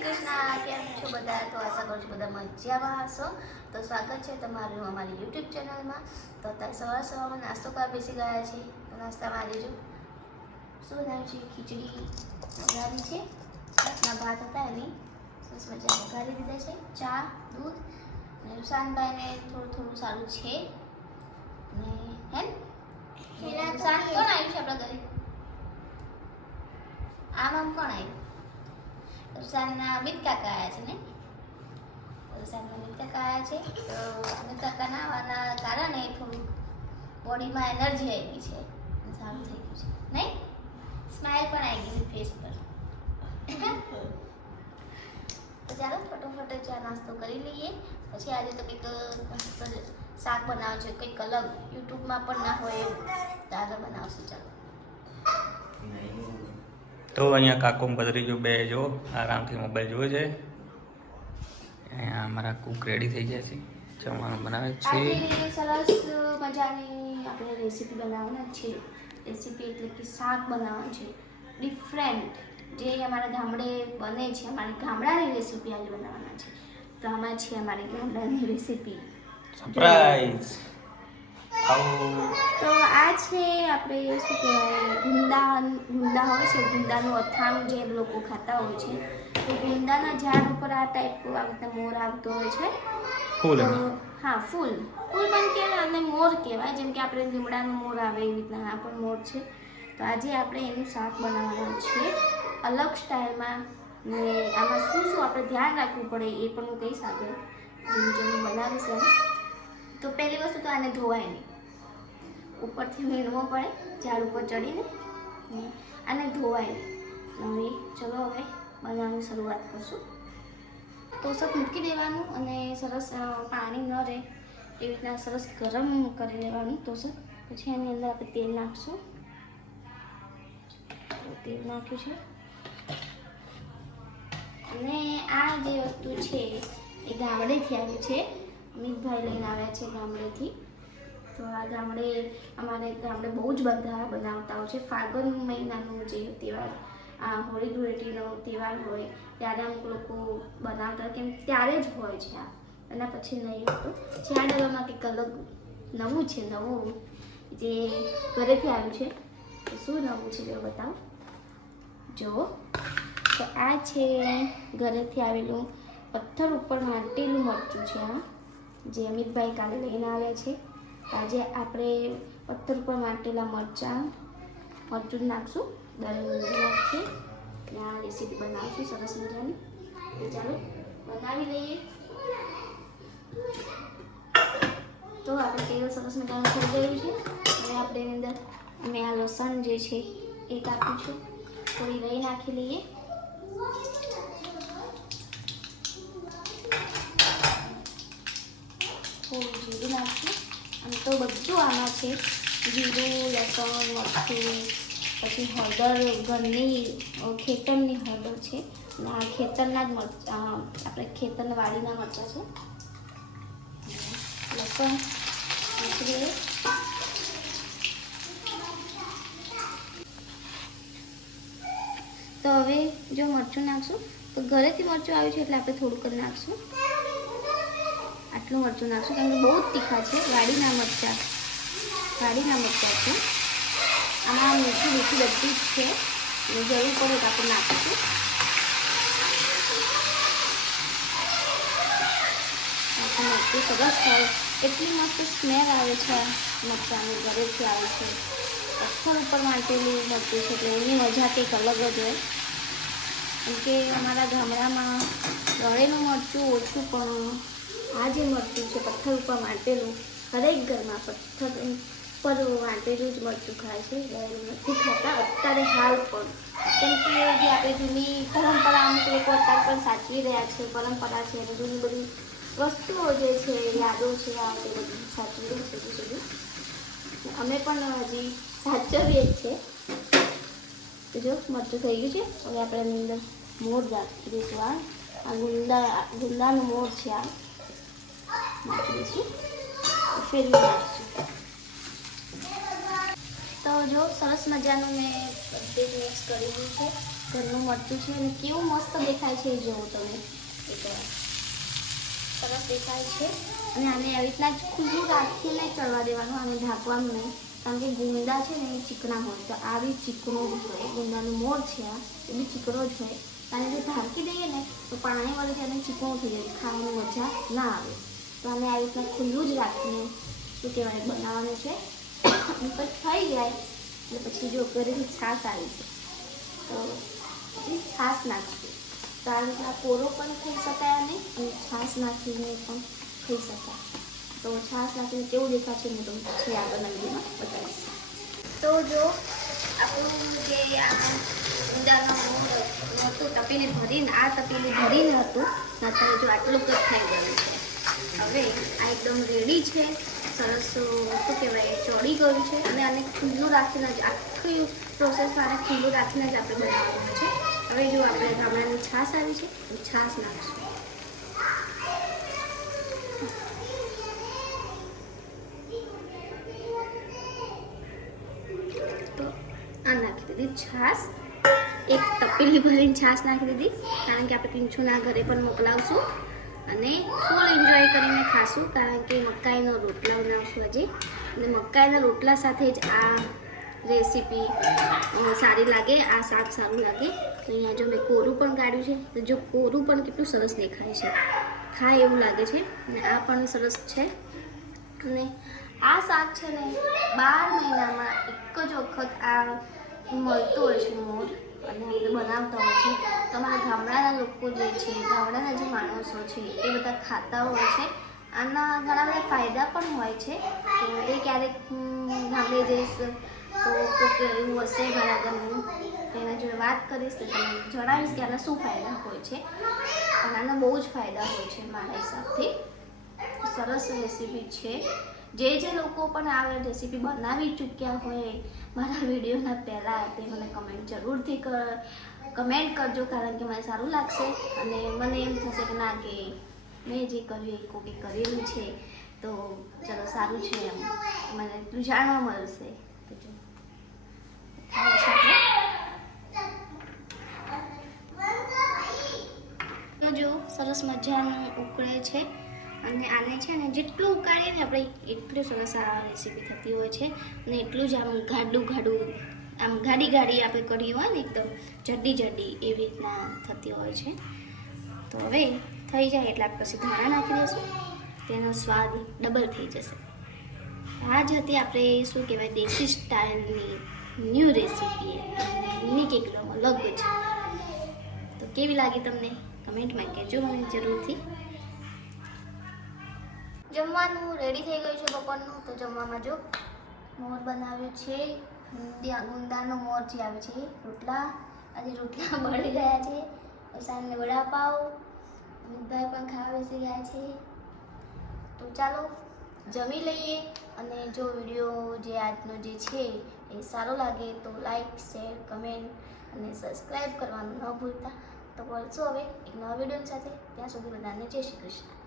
શ્રી કૃષ્ણ. કેમ છો બધા? તો આશા કરું છું બધા મજામાં હશો. તો સ્વાગત છે તમારું અમારી યુટ્યુબ ચેનલમાં. તો અત્યારે સવાર સવારમાં નાસ્તો કરવા બેસી ગયા છે તો નાસ્તામાં આજે જો શું બનાવ્યું છે? ખીચડી બનાવી છે. રાતના ભાત હતા એની. સરસ મજા વઘારી દીધા છે. ચા દૂધ અને રુસાનભાઈને થોડું થોડું સારું છે. અને હે ને? કોણ આવ્યું છે આપણા ઘરે? આમ આમ કોણ આવ્યું રૂસાનના અમિત કાકા આવ્યા છે ને? રૂસાનના અમિત કાકા આવ્યા છે. તો અમિત કાકાના આવવાના કારણે થોડુંક બોડીમાં એનર્જી આવી છે. સારું થઈ ગયું છે. નહીં? સ્માઇલ પણ આવી ગઈ છે ફેસ પર. તો ચાલો, ફટોફટ ચા નાસ્તો કરી લઈએ. પછી આજે તો કંઈક શાક બનાવવાનું છે, કંઈક અલગ. યુટ્યુબમાં પણ ના હોય એવું. આગળ બનાવશું, ચાલો. તો અહીંયા કાકો જો બે જો આરામથી મોબાઈલ જોવે છે. અહીંયા અમારા કુક રેડી થઈ ગયા છે. જમવાનું બનાવે છે. સરસ મજાની આપણે રેસીપી બનાવવાના છે. રેસીપી એટલે કે શાક બનાવવાનું છે. ડિફરન્ટ જે અમારા ગામડે બને છે અમારી ગામડાની રેસીપી આજે બનાવવાના છે. તો આમાં છે અમારી ગામડાની રેસીપી સરપ્રાઈઝ તો આ છે આપણે શું કહેવાય ગુંદા ગુંદા હોય છે ગુંદાનું અથાણું જે લોકો ખાતા હોય છે. તો ગુંદાના ઝાડ ઉપર આ ટાઈપ આવી રીતના મોર આવતો હોય છે. ફૂલ હા ફૂલ. ફૂલ પણ કહેવાય અને મોર કહેવાય જેમ કે આપણે લીમડાનું મોર આવે એવી રીતના આ પણ મોર છે. તો આજે આપણે એનું શાક બનાવવાનું છે. અલગ સ્ટાઇલમાં ને આમાં શું શું આપણે ધ્યાન રાખવું પડે એ પણ હું કહીશ આગળ. જેમ જેમ બનાવીશ એમ. તો પહેલી વસ્તુ તો આને ધોવાય નહીં. ઉપરથી મીણવો પડે, ઝાડ ઉપર ચડીને, ને આને ધોવાય નહીં. હવે ચલો હવે બનાવવાની શરૂઆત કરશું. તોસક મૂકી દેવાનું અને સરસ પાણી ન રહે એવી રીતના સરસ ગરમ કરી લેવાનું તોસક પછી એની અંદર આપણે તેલ નાખશું. તેલ નાખ્યું છે. અને આ જે વસ્તુ છે, એ ગામડેથી આવ્યું છે. અમિતભાઈ લઈને આવ્યા છે ગામડેથી. તો આ ગામડે, અમારે ગામડે બહુ જ બધા બનાવતા હોય છે. ફાગણ મહિનાનું જે તહેવાર, આ હોળી ધૂળેટીનો તહેવાર હોય, ત્યારે અમુક લોકો બનાવતા કેમ ત્યારે જ હોય છે આ. એના પછી નહીં હોતું. છે આ ડબ્બામાં કંઈક અલગ નવું છે, નવું જે ઘરેથી આવ્યું છે. શું નવું છે જો બતાવો. જુઓ. તો આ છે ઘરેથી આવેલું પથ્થર ઉપર માટેલું મરચું છે આ જે અમિતભાઈ કાલે લઈને આવ્યા છે. આજે આપણે પથ્થર પર વાટેલા મરચાં, મરચું નાખશું. દરેક નાખીએ. આ રેસીપી બનાવશું સરસ મજાની. ચાલો, બનાવી લઈએ. તો આપણે તેલ સરસ મજાનું થઈ ગયું છે. હવે આપણે એની અંદર અમે આ લસણ જે છે એ કાપીશું. થોડી રહી નાખી લઈએ. થોડું જીરું નાખીએ. આમ તો બધું આમાં છે. જીરું, લસણ, મરચું, પછી હળદર, ઘરની ખેતરની હળદર છે. આ ખેતરના જ મરચા આપણે ખેતરના વાડીના મરચાં છે. લસણ તો હવે જો મરચું નાખશું, તો ઘરેથી મરચું આવ્યું છે એટલે આપણે થોડુંક નાખશું. આટલું મરચું નાખશું. કારણ કે બહુ જ તીખા છે. વાડીના મરચાં. વાડીના મરચાં છે. આમાં મીઠું મીઠું બધું જ છે. અને જરૂર પડે તો આપણે નાખીશું. મરચું સરસ થાય એટલી મસ્ત સ્મેલ આવે છે મરચાંની. ઘરેથી આવે છે. પથ્થર ઉપર માટેલું મરચું છે. એટલે એની મજા કંઈક અલગ જ હોય. કેમ કે અમારા ગામડામાં ગળેલું મરચું ઓછું પણ આ જે મળતું છે પથ્થર ઉપર વાટેલું દરેક ઘરમાં પથ્થર ઉપર વાંટેલું જ મળતું ખાય છે. નથી ખાતા, અત્યારે હાલ પણ. કેમ કે જે આપણે જૂની પરંપરા અમુક લોકો અત્યારે પણ સાચવી રહ્યા છે, પરંપરા છે, અને જૂની બધી વસ્તુઓ જે છે, યાદો છે, આ બધી સાચવી રહી છે સુધી. અમે પણ હજી સાચવીએ જ છે જો મરચું થઈ ગયું છે. હવે આપણે અંદર મોર રાખી દઈશું આ ગુંદા, ગુંદાનું મોર છે આ. નાખીશું તો જો, સરસ મજાનું મેં બધે મિક્સ કરી દીધું છે. ઘરનું મરચું છે અને કેવું મસ્ત દેખાય છે જુઓ તમે. સરસ દેખાય છે. અને આને આવી રીતના જ ખુલ્લું રાખીને ચડવા દેવાનું, આને ઢાંકવાનું નહીં કારણ કે ગુંદા છે ને એ ચીકણા હોય. તો આ બી ચીકણો જ હોય. ગુંદાનું મોર છે આ, એ બી ચીકણો જ હોય. અને જો ઢાંકી દઈએ ને, તો પાણી વળે તેને ચીકણું થઈ જાય. ખાવાની મજા ના આવે. તો અમે આવી રીતના ખુલ્લું જ રાખીને શું કહેવાય, બનાવવાનું છે. અને થઈ જાય એટલે પછી જો ઘરેથી છાશ આવી છે, તો પછી છાશ નાખશું. તો આ રીતના કોરો પણ ખાઈ શકાય અને છાશ નાખીને પણ થઈ શકાય. તો છાશ નાખીને કેવું દેખાશે હું તમને છે આગળના વિડીયોમાં બતાવીશ. તો જો આપણું જે આ મોર હતું તપેલી ભરીને, આ તપેલી ભરીને હતું નથી જો આટલું જ થઈ ગયું છે. હવે આ એકદમ રેડી છે. સરસ શું કહેવાય, ચોડી ગયું છે. અને આને ખુલ્લું રાખીને જ આખી પ્રોસેસ આને ખુલ્લું રાખીને જ આપણે બનાવવાનું છે. હવે જો આપણે ગામડાની છાશ આવી છે છાશ નાખશું. તો આ નાખી દીધી છાશ. એક તપેલી ભરીને છાશ નાખી દીધી. કારણ કે આપણે પીંછુના ઘરે પણ મોકલાવશું. અને ફૂલ એન્જોય કરીને ખાશું, કારણ કે મકાઈનો રોટલા બનાવશું આજે. અને મકાઈના રોટલા સાથે જ આ રેસીપી સારી લાગે, આ શાક સારું લાગે. તો અહીંયા જો મેં કોરું પણ કાઢ્યું છે, તો જો કોરું પણ કેટલું સરસ દેખાય છે. ખાય એવું લાગે છે, અને આ પણ સરસ છે. અને આ શાક છે ને, બાર મહિનામાં એક જ વખત આ મળતું હોય છે મોર. અને એ બનાવતા હોય છે તમારા ગામડાના લોકો જે છે. ગામડાના જે માણસો છે, એ બધા ખાતા હોય છે. આના ઘણા બધા ફાયદા પણ હોય છે તો એ ક્યારેક ગામડે જઈશ, તો કોઈક એવું હશે, ઘણા ઘરનું એના જોડે વાત કરીશ તો તમને જણાવીશ કે આના શું ફાયદા હોય છે અને આના બહુ જ ફાયદા હોય છે. મારા હિસાબથી સરસ રેસીપી છે. જે જે લોકો પણ આ રેસીપી બનાવી ચૂક્યા હોય, મારા વિડીયોના પહેલાં તે મને કમેન્ટ જરૂરથી કમેન્ટ કરજો કારણ કે મને સારું લાગશે. અને મને એમ થશે કે ના, કે મેં જે કર્યું એ કોકે કરેલું છે. તો ચલો, સારું છે એમ. મને એટલું જાણવા મળશે. જો, સરસ મજાનું ઉકળે છે. અને આને છે ને જેટલું ઉકાળીએ ને આપણે એટલું સરસ આ રેસીપી થતી હોય છે અને એટલું જ આમ ગાડું ગાડું, આમ ગાડી ગાડી આપણે કરી હોય ને એકદમ જડી જડી એવી રીતના થતી હોય છે. તો હવે થઈ જાય એટલે પછી ધાણા નાખી દઈશું. તેનો સ્વાદ ડબલ થઈ જશે. આ જ હતી આપણે શું કહેવાય, દેશી સ્ટાઇલની ન્યૂ રેસીપી યુનિક એકદમ અલગ છે તો કેવી લાગી તમને? કમેન્ટમાં કહેજો મને જરૂરથી. જમવાનું રેડી થઈ ગયું છે બપોરનું, તો જમવામાં જો મોર બનાવ્યું છે. ગુંદાનો મોર જે આવે છે રોટલા. આજે રોટલા બળી ગયા છે. સાંજને વડાપાવ અમિતભાઈ પણ ખાવા બેસી ગયા છે. તો ચાલો, જમી લઈએ અને જો વીડિયો જે આજનો જે છે એ સારો લાગે તો લાઈક શેર કમેન્ટ અને સબસ્ક્રાઈબ કરવાનું ન ભૂલતા. તો બોલશો હવે એક નવા વીડિયો સાથે. ત્યાં સુધી બધાને જય શ્રી કૃષ્ણ.